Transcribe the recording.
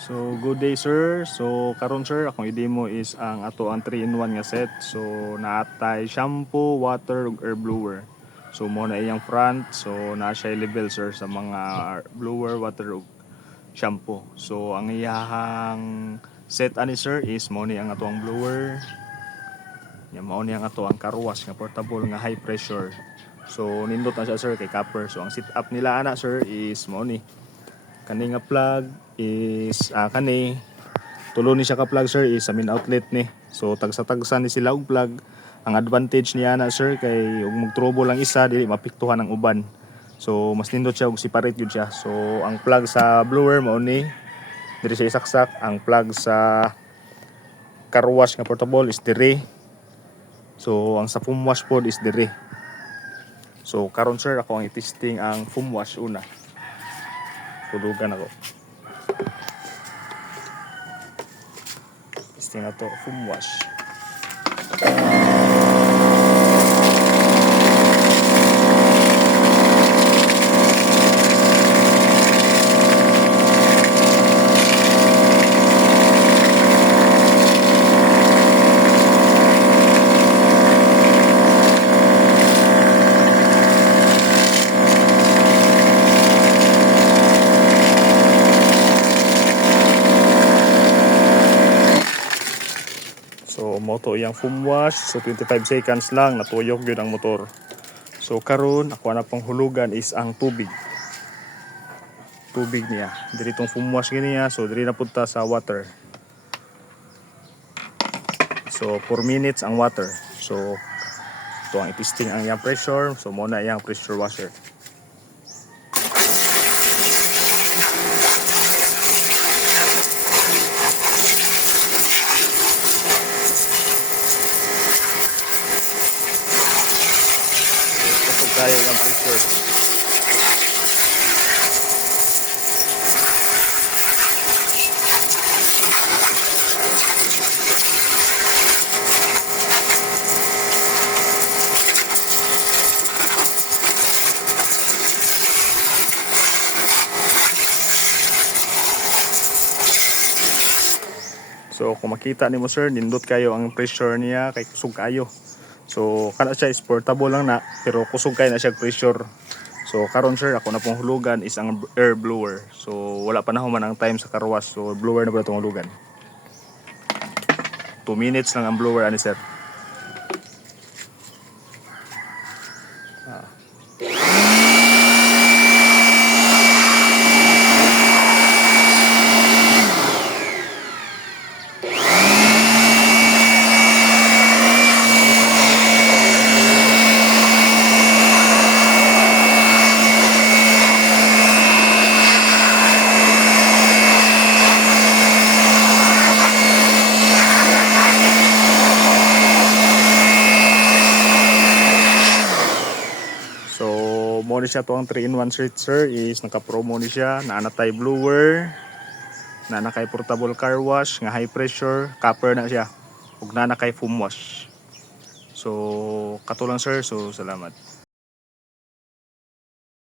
So good day sir. So karon sir akong i-demo is ang ato ang 3-in-1 nga set. So naatay shampoo, water ug air blower. So mo na iyang front. So naa siya level sir sa mga blower, water ug shampoo. So ang iyahang set ani sir is mo ni ang ato ang blower. Yan mao ni ang ato ang car wash nga portable nga high pressure. So nindot na siya sir kay copper. So ang setup nila ana sir is mo ni kani nga plug is kani tulo ni siya ka plug sir is sa main outlet ni. So tagsa-tagsa ni sila og plug. Ang advantage niya na sir kay ug mag-trouble lang isa dili mapiktuhan ang uban. So mas nindot siya og separate gyud siya. So ang plug sa blower mao ni diri siya isaksak. Ang plug sa car wash nga portable is diri. So ang sa foam wash pod is diri. So karon sir ako ang i-testing ang foam wash una. Tulugan ako. Testing na to, foam wash. So moto iyang foam wash. So 25 seconds lang natuyok gyud ang motor. So karon ako na pang hulugan is ang tubig. Tubig niya. Diri tong foam wash niya. So diri na punta sa water. So 4 minutes ang water. So ito ang i-testing ang iyang pressure. So mo na iyang pressure washer. Kaya yung pressure. So kung makita nimo sir, nindot kayo ang pressure niya kay kusog kayo. So kana siya is portable lang na pero kusog kay na siya pressure. So karon sir ako na pong hulugan is ang air blower. So wala pa na human ang time sa car wash. So blower na ba itong hulugan. 2 minutes lang ang blower ani sir. So mo ni siya to ang 3-in-1 set sir is naka-promo ni siya, naanatay blower, naanakay portable car wash nga high pressure, copper na siya ug naanakay foam wash. So katulang sir, so salamat.